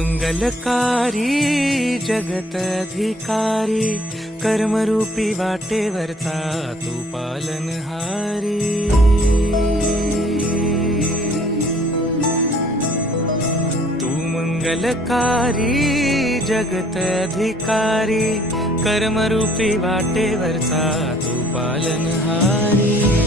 मंगलकारी जगत अधिकारी, कर्मरूपी वाटेवरचा तू पालनहारी। तू मंगलकारी जगत अधिकारी, कर्मरूपी वाटेवरचा तू पालनहारी।